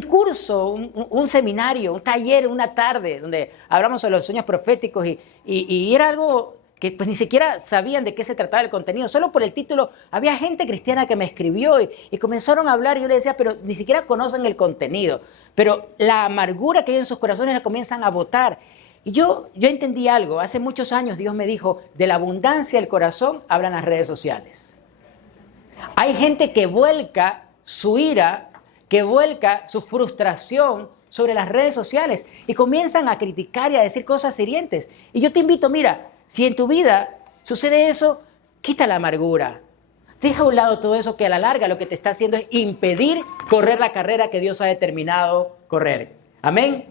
curso, un seminario, un taller, una tarde, donde hablamos sobre los sueños proféticos y era algo que pues ni siquiera sabían de qué se trataba el contenido. Solo por el título había gente cristiana que me escribió y comenzaron a hablar y yo le decía, pero ni siquiera conocen el contenido. Pero la amargura que hay en sus corazones la comienzan a botar. Y yo entendí algo. Hace muchos años Dios me dijo, de la abundancia del corazón hablan las redes sociales. Hay gente que vuelca su ira, que vuelca su frustración sobre las redes sociales y comienzan a criticar y a decir cosas hirientes. Y yo te invito, mira, si en tu vida sucede eso, quita la amargura. Deja a un lado todo eso que a la larga lo que te está haciendo es impedir correr la carrera que Dios ha determinado correr. Amén.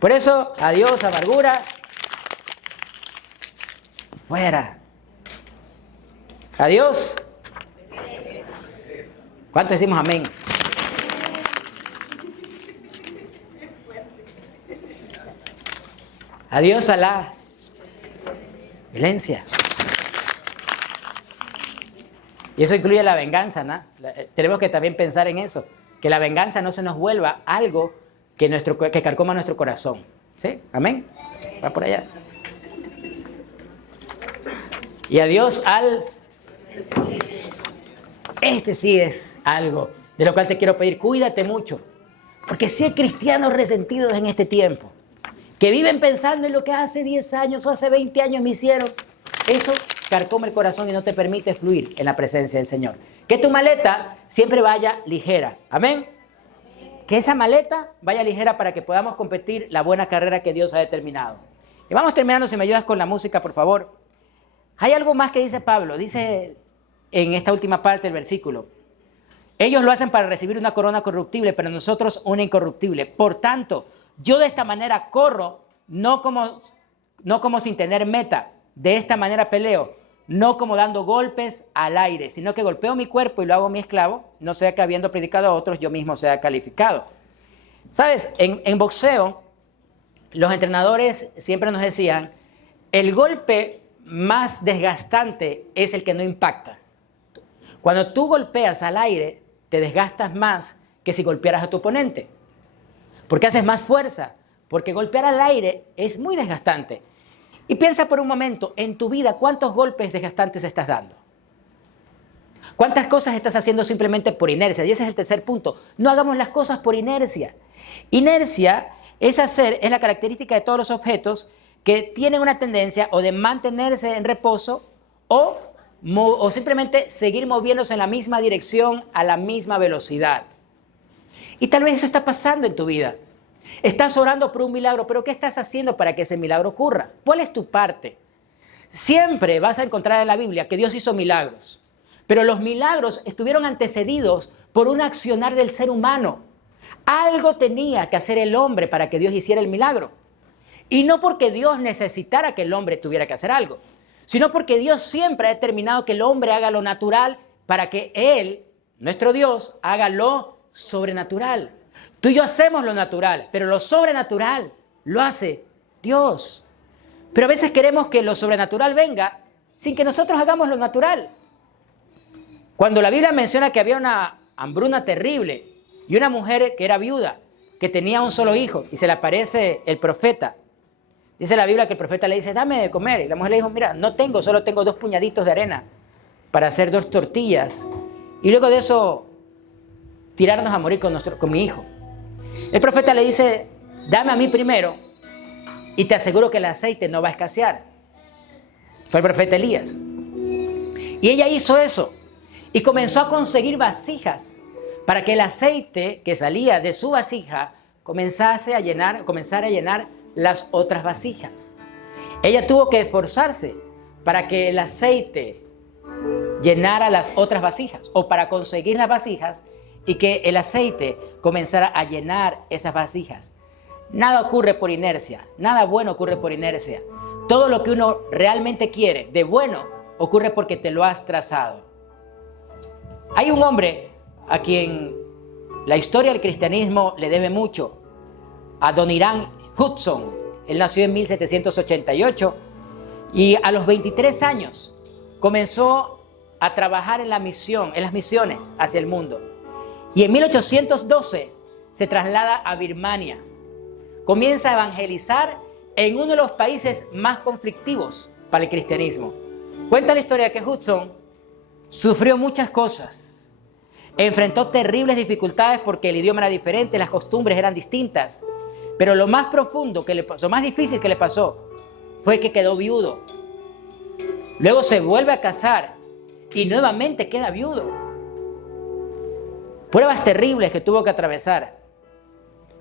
Por eso, adiós, amargura. Fuera. Adiós. ¿Cuántos decimos amén? Adiós a la violencia. Y eso incluye la venganza, ¿no? Tenemos que también pensar en eso, que la venganza no se nos vuelva algo que carcoma nuestro corazón. ¿Sí? Amén. Va por allá. Y adiós al... Este sí es algo de lo cual te quiero pedir, cuídate mucho, porque si hay cristianos resentidos en este tiempo, que viven pensando en lo que hace 10 años o hace 20 años me hicieron, eso carcome el corazón y no te permite fluir en la presencia del Señor. Que tu maleta siempre vaya ligera. Amén. Que esa maleta vaya ligera para que podamos competir la buena carrera que Dios ha determinado. Y vamos terminando, si me ayudas con la música, por favor. Hay algo más que dice Pablo, dice en esta última parte del versículo. Ellos lo hacen para recibir una corona corruptible, pero nosotros una incorruptible. Por tanto, yo de esta manera corro, no como sin tener meta. De esta manera peleo, no como dando golpes al aire, sino que golpeo mi cuerpo y lo hago mi esclavo, no sea que habiendo predicado a otros yo mismo sea calificado. ¿Sabes? En boxeo, los entrenadores siempre nos decían, el golpe más desgastante es el que no impacta. Cuando tú golpeas al aire, te desgastas más que si golpearas a tu oponente. Porque haces más fuerza, porque golpear al aire es muy desgastante. Y piensa por un momento, en tu vida, ¿cuántos golpes desgastantes estás dando? ¿Cuántas cosas estás haciendo simplemente por inercia? Y ese es el tercer punto. No hagamos las cosas por inercia. Inercia es la característica de todos los objetos que tienen una tendencia o de mantenerse en reposo o simplemente seguir moviéndose en la misma dirección a la misma velocidad. Y tal vez eso está pasando en tu vida. Estás orando por un milagro, pero ¿qué estás haciendo para que ese milagro ocurra? ¿Cuál es tu parte? Siempre vas a encontrar en la Biblia que Dios hizo milagros, pero los milagros estuvieron antecedidos por un accionar del ser humano. Algo tenía que hacer el hombre para que Dios hiciera el milagro. Y no porque Dios necesitara que el hombre tuviera que hacer algo, sino porque Dios siempre ha determinado que el hombre haga lo natural para que Él, nuestro Dios, haga lo sobrenatural. Tú y yo hacemos lo natural, pero lo sobrenatural lo hace Dios. Pero a veces queremos que lo sobrenatural venga sin que nosotros hagamos lo natural. Cuando la Biblia menciona que había una hambruna terrible y una mujer que era viuda, que tenía un solo hijo, y se le aparece el profeta, dice la Biblia que el profeta le dice, dame de comer. Y la mujer le dijo, mira, no tengo, solo tengo 2 puñaditos de arena para hacer 2 tortillas. Y luego de eso, tirarnos a morir con mi hijo. El profeta le dice, dame a mí primero y te aseguro que el aceite no va a escasear. Fue el profeta Elías. Y ella hizo eso y comenzó a conseguir vasijas para que el aceite que salía de su vasija comenzara a llenar las otras vasijas. Ella tuvo que esforzarse para que el aceite llenara las otras vasijas o para conseguir las vasijas y que el aceite comenzara a llenar esas vasijas. Nada ocurre por inercia, nada bueno ocurre por inercia. Todo lo que uno realmente quiere de bueno ocurre porque te lo has trazado. Hay un hombre a quien la historia del cristianismo le debe mucho, Adoniram Hudson. Él nació en 1788 y a los 23 años comenzó a trabajar en las misiones hacia el mundo. Y en 1812 se traslada a Birmania. Comienza a evangelizar en uno de los países más conflictivos para el cristianismo. Cuenta la historia que Hudson sufrió muchas cosas. Enfrentó terribles dificultades porque el idioma era diferente, las costumbres eran distintas. Pero lo más profundo que le pasó, lo más difícil que le pasó, fue que quedó viudo. Luego se vuelve a casar y nuevamente queda viudo. Pruebas terribles que tuvo que atravesar.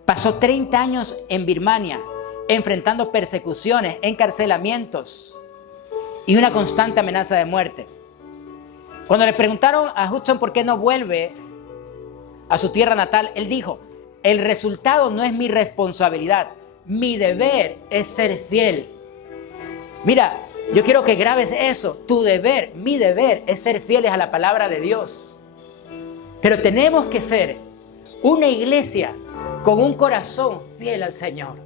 Pasó 30 años en Birmania, enfrentando persecuciones, encarcelamientos y una constante amenaza de muerte. Cuando le preguntaron a Hudson por qué no vuelve a su tierra natal, él dijo: el resultado no es mi responsabilidad, mi deber es ser fiel. Mira, yo quiero que grabes eso, tu deber, mi deber es ser fieles a la palabra de Dios. Pero tenemos que ser una iglesia con un corazón fiel al Señor.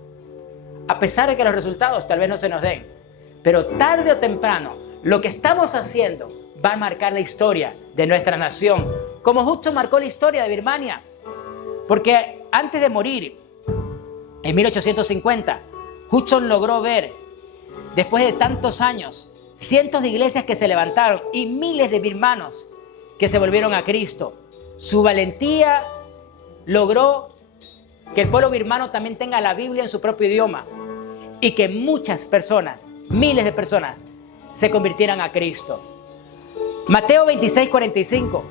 A pesar de que los resultados tal vez no se nos den, pero tarde o temprano, lo que estamos haciendo va a marcar la historia de nuestra nación, como Hudson marcó la historia de Birmania. Porque antes de morir, en 1850, Hudson logró ver, después de tantos años, cientos de iglesias que se levantaron y miles de birmanos que se volvieron a Cristo. Su valentía logró que el pueblo birmano también tenga la Biblia en su propio idioma y que muchas personas, miles de personas, se convirtieran a Cristo. Mateo 26:45.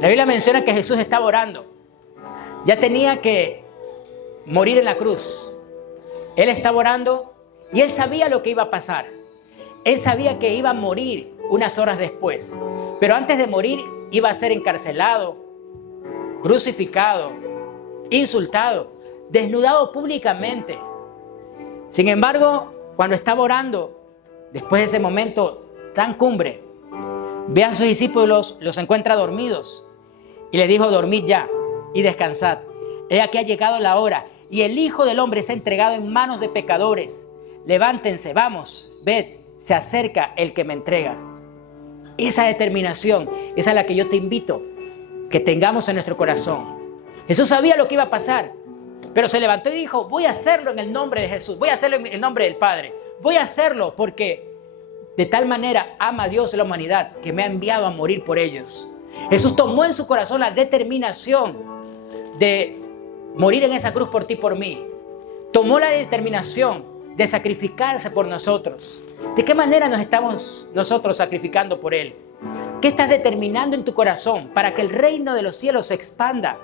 La Biblia menciona que Jesús estaba orando. Ya tenía que morir en la cruz. Él estaba orando y él sabía lo que iba a pasar. Él sabía que iba a morir unas horas después. Pero antes de morir iba a ser encarcelado, crucificado, insultado, desnudado públicamente. Sin embargo, cuando estaba orando, después de ese momento tan cumbre, ve a sus discípulos, los encuentra dormidos y les dijo: dormid ya y descansad. He aquí ha llegado la hora y el Hijo del Hombre se ha entregado en manos de pecadores. Levántense, vamos, ved, se acerca el que me entrega. Esa determinación, esa es la que yo te invito que tengamos en nuestro corazón. Jesús sabía lo que iba a pasar, pero se levantó y dijo: voy a hacerlo en el nombre de Jesús, voy a hacerlo en el nombre del Padre, voy a hacerlo porque de tal manera ama a Dios a la humanidad que me ha enviado a morir por ellos. Jesús tomó en su corazón la determinación de morir en esa cruz por ti y por mí. Tomó la determinación de sacrificarse por nosotros. ¿De qué manera nos estamos nosotros sacrificando por Él? ¿Qué estás determinando en tu corazón para que el reino de los cielos se expanda?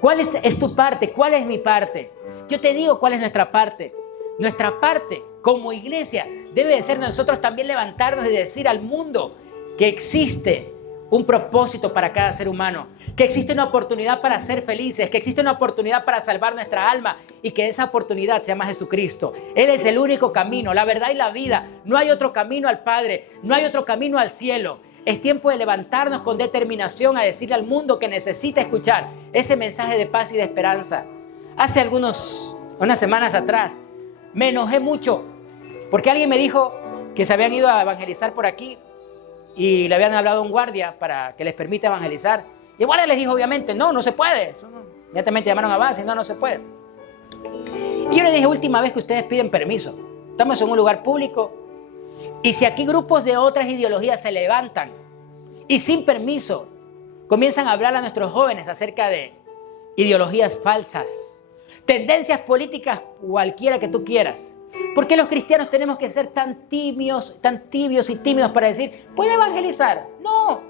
¿Cuál es tu parte? ¿Cuál es mi parte? Yo te digo cuál es nuestra parte. Nuestra parte como iglesia debe de ser nosotros también levantarnos y decir al mundo que existe un propósito para cada ser humano, que existe una oportunidad para ser felices, que existe una oportunidad para salvar nuestra alma y que esa oportunidad se llama Jesucristo. Él es el único camino, la verdad y la vida. No hay otro camino al Padre, no hay otro camino al cielo. Es tiempo de levantarnos con determinación a decirle al mundo que necesita escuchar ese mensaje de paz y de esperanza. Hace unas semanas atrás me enojé mucho porque alguien me dijo que se habían ido a evangelizar por aquí y le habían hablado a un guardia para que les permita evangelizar. Y el guardia les dijo obviamente: no se puede. Inmediatamente llamaron a base y no se puede. Y yo les dije: última vez que ustedes piden permiso. Estamos en un lugar público y si aquí grupos de otras ideologías se levantan y sin permiso comienzan a hablar a nuestros jóvenes acerca de ideologías falsas, tendencias políticas cualquiera que tú quieras, ¿por qué los cristianos tenemos que ser tan tibios y tímidos para decir: ¿puede evangelizar? No.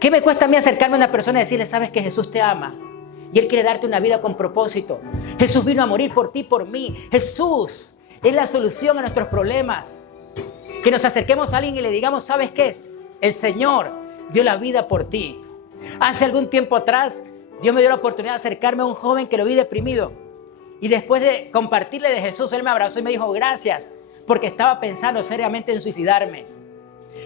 ¿Qué me cuesta a mí acercarme a una persona y decirle: sabes que Jesús te ama y Él quiere darte una vida con propósito? Jesús vino a morir por ti y por mí. Jesús es la solución a nuestros problemas. Que nos acerquemos a alguien y le digamos: ¿sabes qué? El Señor dio la vida por ti. Hace algún tiempo atrás, Dios me dio la oportunidad de acercarme a un joven que lo vi deprimido. Y después de compartirle de Jesús, él me abrazó y me dijo: gracias, porque estaba pensando seriamente en suicidarme.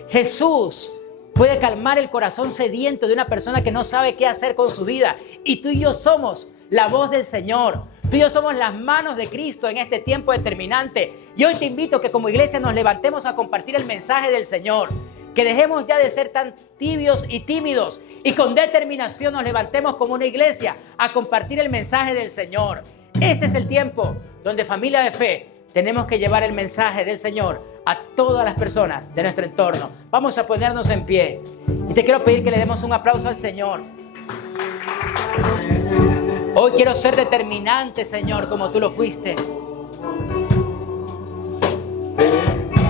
Jesús puede calmar el corazón sediento de una persona que no sabe qué hacer con su vida. Y tú y yo somos la voz del Señor. Tú y yo somos las manos de Cristo en este tiempo determinante. Y hoy te invito a que como iglesia nos levantemos a compartir el mensaje del Señor. Que dejemos ya de ser tan tibios y tímidos y con determinación nos levantemos como una iglesia a compartir el mensaje del Señor. Este es el tiempo donde, familia de fe, tenemos que llevar el mensaje del Señor a todas las personas de nuestro entorno. Vamos a ponernos en pie y te quiero pedir que le demos un aplauso al Señor. Hoy quiero ser determinante, Señor, como tú lo fuiste.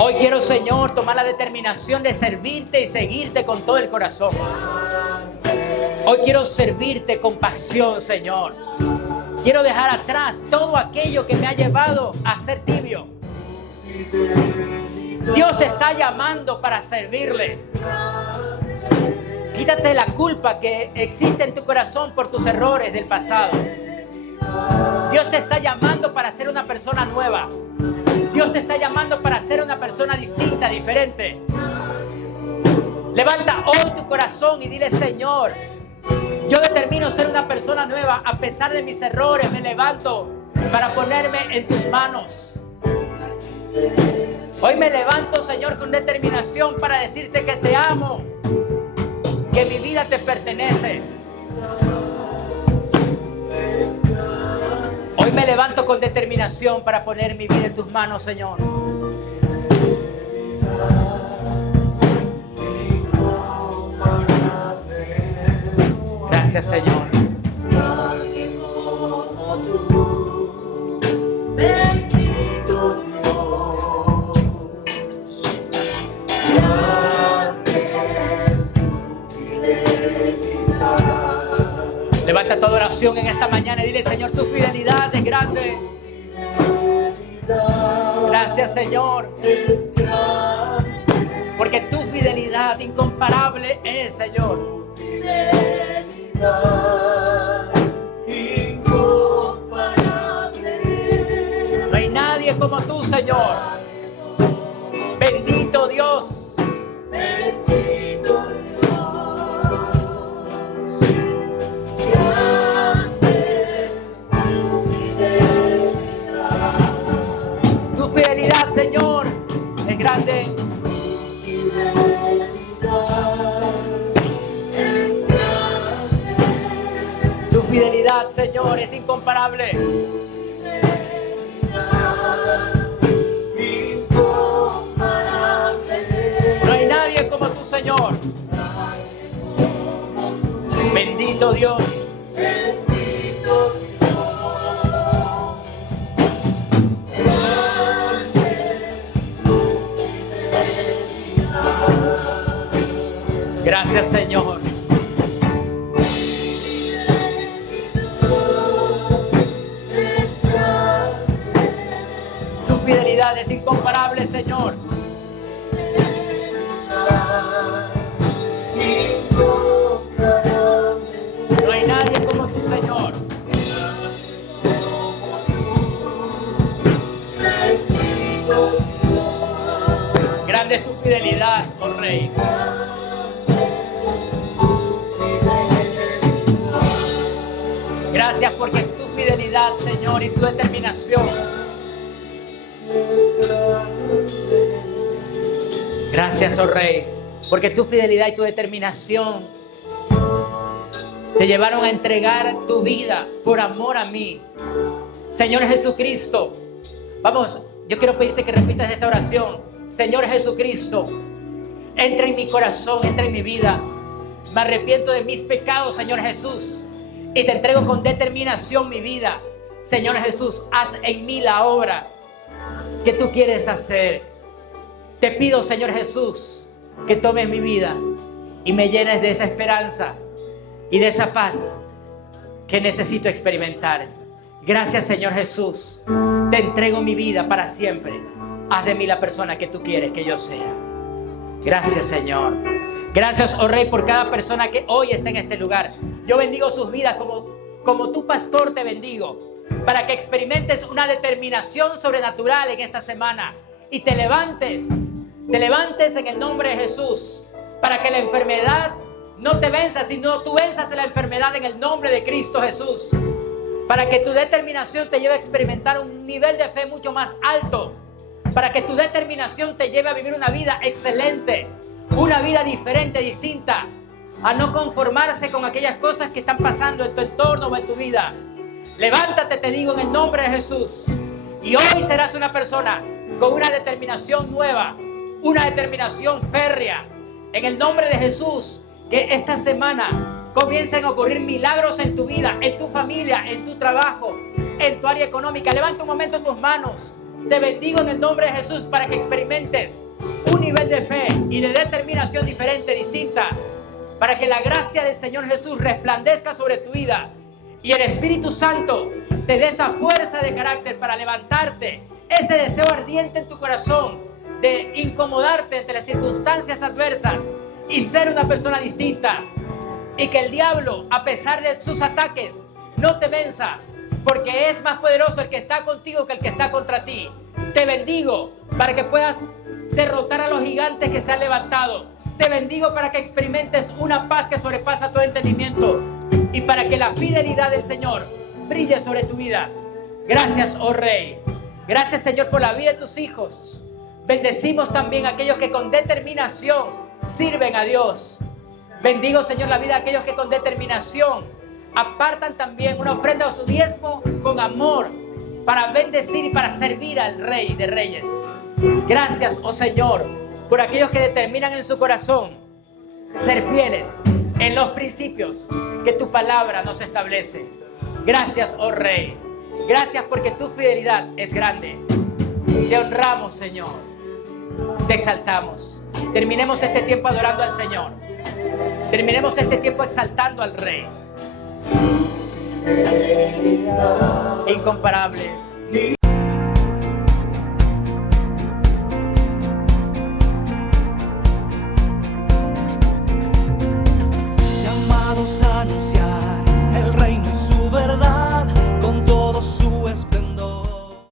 Hoy quiero, Señor, tomar la determinación de servirte y seguirte con todo el corazón. Hoy quiero servirte con pasión, Señor. Quiero dejar atrás todo aquello que me ha llevado a ser tibio. Dios te está llamando para servirle. Quítate la culpa que existe en tu corazón por tus errores del pasado. Dios te está llamando para ser una persona nueva. Dios te está llamando para ser una persona distinta, diferente. Levanta hoy tu corazón y dile: Señor, yo determino ser una persona nueva. A pesar de mis errores, me levanto para ponerme en tus manos. Hoy me levanto, Señor, con determinación para decirte que te amo, que mi vida te pertenece. Hoy me levanto con determinación para poner mi vida en tus manos, Señor. Gracias, Señor. Levanta tu oración en esta mañana y dile: Señor, tu fidelidad es grande. Gracias, Señor, porque tu fidelidad incomparable es, Señor. No hay nadie como tú, Señor. Bendito Dios. Bendito Dios. Tu fidelidad, Señor, es grande. Tu fidelidad, Señor, es incomparable. No hay nadie como tú, Señor. Bendito Dios. Gracias, Señor. Tu fidelidad es incomparable, Señor. No hay nadie como tú, Señor. Grande es tu fidelidad, oh Rey. Gracias porque tu fidelidad, Señor, y tu determinación. Gracias, oh Rey, porque tu fidelidad y tu determinación te llevaron a entregar tu vida por amor a mí. Señor Jesucristo, vamos, yo quiero pedirte que repitas esta oración. Señor Jesucristo, entra en mi corazón, entra en mi vida. Me arrepiento de mis pecados, Señor Jesús, y te entrego con determinación mi vida. Señor Jesús, haz en mí la obra que tú quieres hacer. Te pido, Señor Jesús, que tomes mi vida y me llenes de esa esperanza y de esa paz que necesito experimentar. Gracias, Señor Jesús. Te entrego mi vida para siempre. Haz de mí la persona que tú quieres que yo sea. Gracias, Señor. Gracias, oh Rey, por cada persona que hoy está en este lugar. Yo bendigo sus vidas como tu pastor te bendigo, para que experimentes una determinación sobrenatural en esta semana y te levantes en el nombre de Jesús, para que la enfermedad no te venza, sino tú venzas la enfermedad en el nombre de Cristo Jesús, para que tu determinación te lleve a experimentar un nivel de fe mucho más alto, para que tu determinación te lleve a vivir una vida excelente, una vida diferente, distinta, a no conformarse con aquellas cosas que están pasando en tu entorno o en tu vida. Levántate, te digo, en el nombre de Jesús, y hoy serás una persona con una determinación nueva, una determinación férrea. En el nombre de Jesús, que esta semana comiencen a ocurrir milagros en tu vida, en tu familia, en tu trabajo, en tu área económica. Levanta un momento tus manos. Te bendigo en el nombre de Jesús para que experimentes un nivel de fe y de determinación diferente, distinta, para que la gracia del Señor Jesús resplandezca sobre tu vida y el Espíritu Santo te dé esa fuerza de carácter para levantarte, ese deseo ardiente en tu corazón de incomodarte ante las circunstancias adversas y ser una persona distinta. Y que el diablo, a pesar de sus ataques, no te venza, porque es más poderoso el que está contigo que el que está contra ti. Te bendigo para que puedas derrotar a los gigantes que se han levantado. Te bendigo para que experimentes una paz que sobrepasa todo entendimiento y para que la fidelidad del Señor brille sobre tu vida. Gracias, oh Rey. Gracias, Señor, por la vida de tus hijos. Bendecimos también a aquellos que con determinación sirven a Dios. Bendigo, Señor, la vida de aquellos que con determinación apartan también una ofrenda o su diezmo con amor para bendecir y para servir al Rey de Reyes. Gracias, oh Señor, por aquellos que determinan en su corazón ser fieles en los principios que tu palabra nos establece. Gracias, oh Rey. Gracias porque tu fidelidad es grande. Te honramos, Señor. Te exaltamos. Terminemos este tiempo adorando al Señor. Terminemos este tiempo exaltando al Rey. Incomparables. Llamados a anunciar